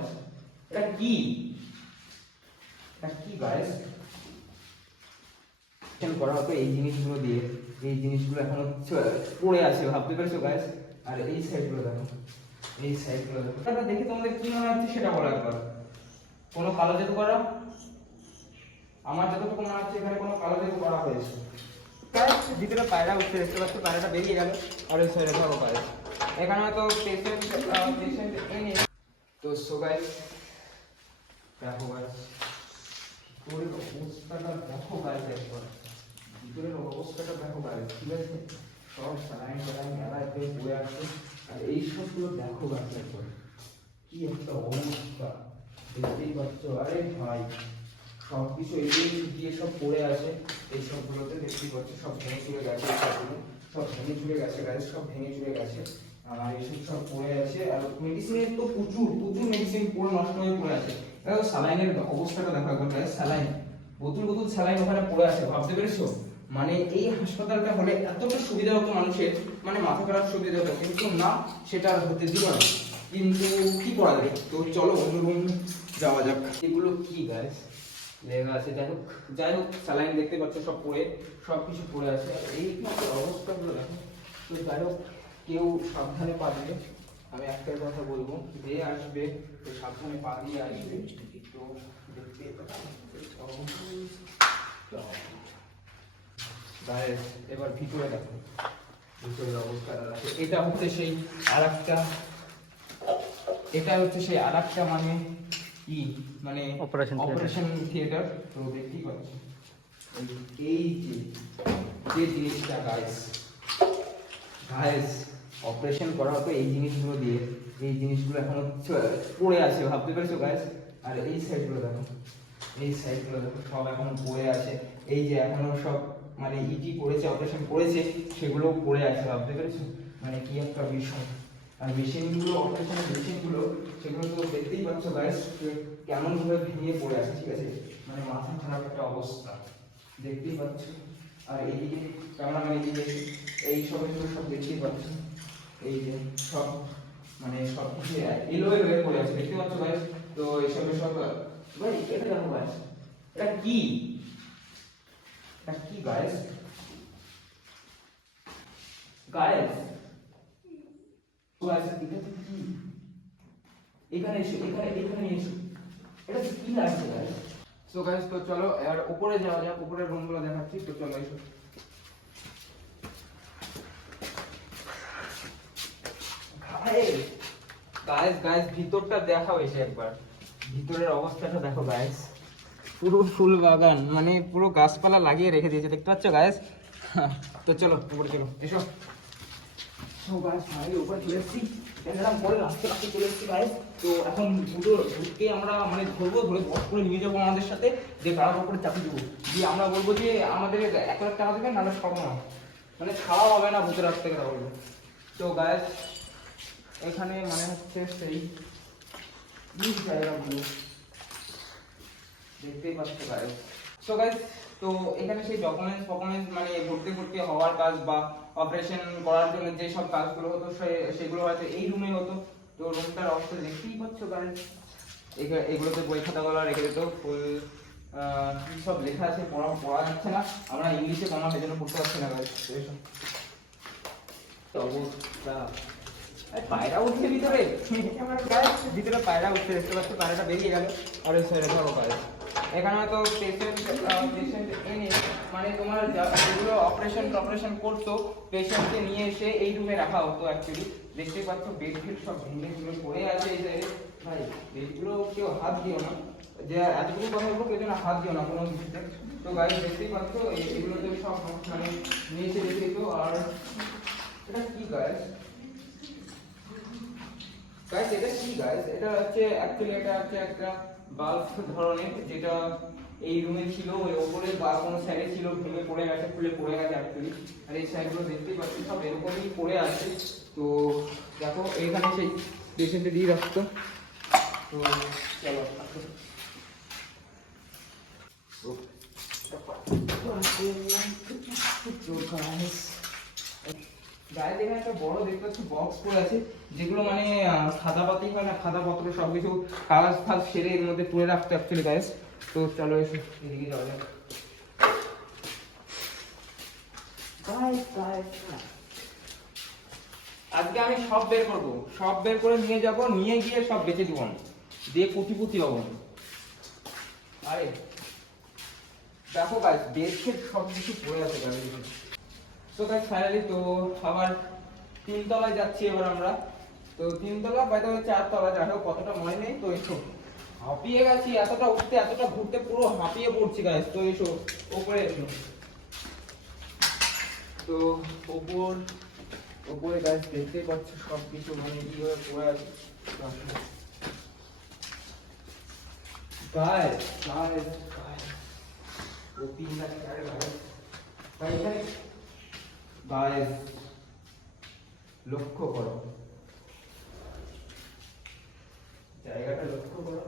Guys, এটা কি guys করা হতো এই জিনিসগুলো দিয়ে। এই জিনিসগুলো এখনো পড়ে আছে, ভাবতে পেরেছো গাইস? আর এই সাইডগুলো দেখো, এই সাইডগুলো দেখো। এটা দেখে তোমাদের কি মনে হচ্ছে সেটা বলো একবার। কোনো কালো জাদু করা? আমার যতটুকু মনে হচ্ছে এখানে কোনো কালো জাদু করা হয়েছে। ভিতরে পায়রা উঠতে দেখতে পাচ্ছ, পায়রাটা বেরিয়ে গেল। আর ওই সাইডে ধরো পায়রা, এখানে হয়তো পেশেন্ট এনে। তো সো গাইস দেখো গাইস, ভিতরের অবস্থাটা দেখো গাইস একবার। ভিতরের অবস্থাটা দেখো গাইস, ঠিক আছে? সব স্যালাইন মেলায় পড়ে আছে। আর এই সবগুলো দেখো গাইস একবার, কি একটা অবস্থা দেখতেই পাচ্ছ। আরে ভাই সব কিছু এই দিয়ে সব পড়ে আছে। এই সবগুলোতে দেখতেই পাচ্ছ সব ভেঙে চুরে গেছে, সব ভেঙে চুরে গেছে গাইস, সব ভেঙে চুরে গেছে। আর এইসব সব পড়ে আছে। আর মেডিসিনের তো প্রচুর মেডিসিন পুরো নষ্ট হয়ে পড়ে আছে। দেখো স্যালাইনের অবস্থাটা দেখো একবার গাইস, স্যালাইন বোতল স্যালাইন ওখানে পড়ে আছে, ভাবতে পেরেছো? মানে এই হাসপাতালটা হলে এতটা সুবিধা হতো মানুষের, মানে মাথা খারাপ সুবিধা হতো, কিন্তু না, সেটা আর হতে দিল না। কিন্তু কি করা যাবে? তো চলো অন্য রুম যাওয়া যাক। এগুলো কি গাইস লেখা আছে, যাই হোক স্যালাইন দেখতে পাচ্ছ সব পড়ে, সব কিছু পড়ে আছে। আর এই অবস্থাগুলো দেখো। তো যাই হোক কেউ সাবধানে পা দিবে, আমি একটাই কথা বলবো, যে আসবে তো সাবধানে পা দিয়ে আসবে। তো দেখতে এবার ভিতরে দেখো, ভিতরের অবস্থাটা দেখো। এটা হচ্ছে সেই আরেকটা মানে কি, মানে অপারেশন থিয়েটার। তো দেখতেই পাচ্ছ এই যে জিনিসটা গাইস অপারেশন করা হতো এই জিনিসগুলো দিয়ে। এই জিনিসগুলো এখনো পড়ে আছে, ভাবতে পেরেছো গাইস? আর এই সাইডগুলো দেখো, এই সাইডগুলো দেখো, সব এখনো পড়ে আছে। এই যে এখনো সব মানে ইটি করেছে, অপারেশন করেছে, সেগুলোও পড়ে আছে, ভাবতে পেরেছো? মানে কি একটা বিষয়। আর মেশিনগুলো, অপারেশনের মেশিনগুলো, সেগুলো তো দেখতেই পাচ্ছ গাইস কেমন ভাবে ভেঙে পড়ে আছে, ঠিক আছে? মানে মাথা খারাপ একটা অবস্থা, দেখতেই পাচ্ছ। আর এইদিকে ক্যামেরাম্যান এদিকে, এই সব দেখতেই পাচ্ছ। এই যে সব মানে সব কিছু এলোয়ে হয়ে পড়ে আছে, দেখতে পাচ্ছ গাইস? তো এইসব ভাই এটা দেখো গাইস, এটা কি গাইস? এখানে এসো, এখানে এসো, এটা কি লাগছে গাইস? সো গাইস তো চলো আর উপরে যাওয়া যাক, উপরের রুমগুলো দেখাচ্ছি। তো চলো এসো। গাইস ভিতরটা দেখাও এসে একবার, ভিতরের অবস্থাটা দেখো গাইস। পুরো ফুল বাগান, মানে পুরো গাছপালা লাগিয়ে রেখে দিয়েছে, দেখতে পাচ্ছ গাইস? তো চলো উপরে চলো, এসো। সো গাইস ফাইনালি উপরে চলে এসেছি, এরকম করে রাস্তা চলে এসেছি গাইস। তো এখন দুটোকে আমরা মানে ধরবো, ধরে বস করে নিয়ে যাবো আমাদের সাথে, যে কারোর উপরে চাপিয়ে দেবো, দিয়ে আমরা বলবো যে আমাদের 1,00,000 টাকা দেবেন, নাহলে সব না, মানে ছাড়া হবে না ভূতের রাস্তা থেকে বলবো। তো গাইস এখানে মানে হচ্ছে সেই জায়গাগুলো দেখতেই পাচ্ছ গাইস। সো গাইস তো এখানে সেই ডকুমেন্টস মানে ভর্তি হওয়ার কাজ বা অপারেশন করার জন্য যে সব কাজগুলো হতো সেগুলো হয়তো এই রুমে হতো। তো রুমটার অবস্থা দেখতেই পাচ্ছ গাইস, এগুলোতে বই খাতাগুলো রেখে দিত, ফুল কি সব লেখা আছে পড়া যাচ্ছে না, আমরা ইংলিশে কোনো সেজন্য পড়তে পারছি না গাইস। অবস্থা পায়রা উঠছে ভিতরে, ভিতরে পায়রা উঠছে, দেখতে পাচ্ছ পায়রাটা বেরিয়ে গেল। আর ওই সাইডে ধরো পায়রা, এখানে হয়তো পেশেন্ট এনে মানে তোমার যেগুলো অপারেশন করতো, পেশেন্টকে নিয়ে এসে এই রুমে রাখা হতো অ্যাকচুয়ালি। দেখতেই পাচ্ছ বেড ফিট সব ভেঙে পড়ে আছে এই সাইডে। ভাই বেডগুলো কেউ হাত দিও না, যে এতটুকু কথা বলবো কেউ যেন হাত দিও না কোনো কিছুতে। তো গাড়ি দেখতেই পাচ্ছ এগুলোতে সব মানে নিয়ে এসে রেখে দিত। আর এটা কি গাইস, এটা কি গাইস? এটা হচ্ছে অ্যাকচুয়ালি এটা হচ্ছে একটা বাল্ব ধরনের, যেটা এই রুমে ছিল, ওই উপরে বা কোনো সাইডে ছিল, ভেঙে পড়ে গেছে, খুলে পড়ে গেছে অ্যাকচুয়ালি। আর এই সাইডগুলো দেখতেই পাচ্ছি সব এরকমই পড়ে আছে। তো দেখো এইখানে সেই পেশেন্টে দিয়ে রাখতো। তো চলো তো গায়ে দেখে একটা বড় দেখতে পাচ্ছি বক্স পড়ে আছে, যেগুলো মানে খাতাপাতি হয় না, খাতাপত্র সবকিছু কাগজ ফাজ সেরে এর মধ্যে পুরে রাখতে অ্যাকচুয়ালি গাইস। তো চলো এসে এদিকে যাওয়া যাক। আজকে আমি সব বের করবো, সব বের করে নিয়ে যাব, নিয়ে গিয়ে সব বেচে দিব, দিয়ে কোটিপতি হব। আরে দেখো গাইস, বেডশিট সব কিছু পড়ে আছে গাড়ির ভিতরে। তো গাইস ফাইনালি তো আবার 3 তলায় যাচ্ছি এবার আমরা। তো 3 তলা বাইতে হবে 4 তলা, যাই হোক কতটা মনে নেই। তো এসো, হাঁপিয়ে গেছি, এতটা উঠতে এতটা ঘুরতে পুরো হাঁপিয়ে পড়ছি গাইস। তো এসো উপরে এসো। তো উপরে গাইস দেখতেই পাচ্ছ সব কিছু মানে কিভাবে পড়ে আছে। গাইস গাইস গাইস ও 3 লাখ টাকা গাইস। ভাই এখানে গাইস লক্ষ্য করো, জায়গাটা লক্ষ্য করো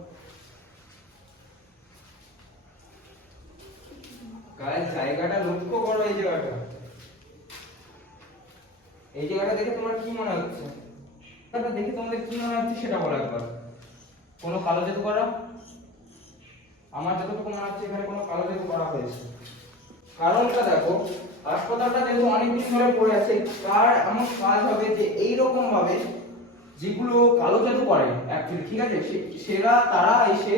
গাইস, জায়গাটা লক্ষ্য করো। এই জায়গাটা দেখে তোমার কি মনে হচ্ছে? এটা দেখে তোমাদের কি মনে হচ্ছে সেটা বলো একবার। কোনো কালো জাদু করা? আমার যতটুকু মনে হচ্ছে এখানে কোনো কালো জাদু করা হয়েছে। কারণটা দেখো, হাসপাতালটা যেহেতু অনেকদিন ধরে পড়ে আছে, কার এমন কাজ হবে যে এইরকম ভাবে যেগুলো কালো জাদু করে অ্যাকচুয়ালি, ঠিক আছে, সেরা তারা এসে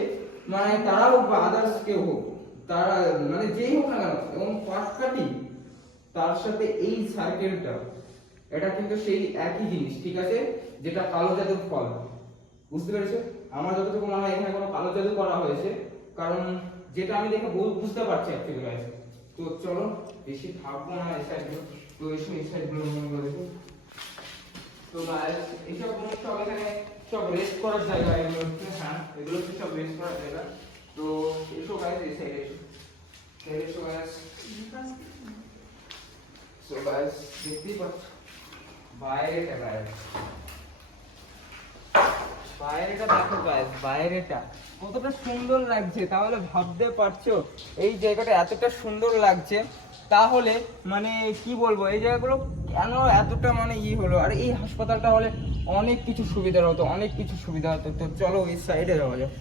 মানে তারা হোক বা আদার্স কেউ হোক, তারা মানে যেই হোক না কেন, এবং পাটকাঠি তার সাথে এই সার্কেলটা, এটা কিন্তু সেই একই জিনিস, ঠিক আছে, যেটা কালো জাদুর ফল। বুঝতে পেরেছো? আমার যতটুকু মনে হয় এখানে কোনো কালো জাদু করা হয়েছে, কারণ যেটা আমি দেখে বুঝতে পারছি অ্যাকচুয়ালি গাইস। তো চলো বেশি থাকবো না এই সাইডগুলো, তো এসো এই সাইডগুলো মনে দেখো। তো গাইস এইসব জিনিস সব এখানে সব রেস্ট করার জায়গা, এগুলো হচ্ছে, হ্যাঁ এগুলো হচ্ছে সব রেস্ট করার জায়গা। তো এসো গাইস এই সাইডে এসো গাইস। সো গাইস দেখতেই পাচ্ছ বাইরেটা গাইস, বাইরেটা দেখো গাইস, বাইরেটা কতটা সুন্দর লাগছে, তাহলে ভাবতে পারছো এই জায়গাটা এতটা সুন্দর লাগছে, তাহলে মানে কি বলবো এই জায়গাগুলো কেন এতটা মানে হলো। আর এই হাসপাতালটা হলে অনেক কিছু সুবিধা হতো, অনেক কিছু সুবিধা হতো। তো চলো এই সাইডে যাওয়া যাক।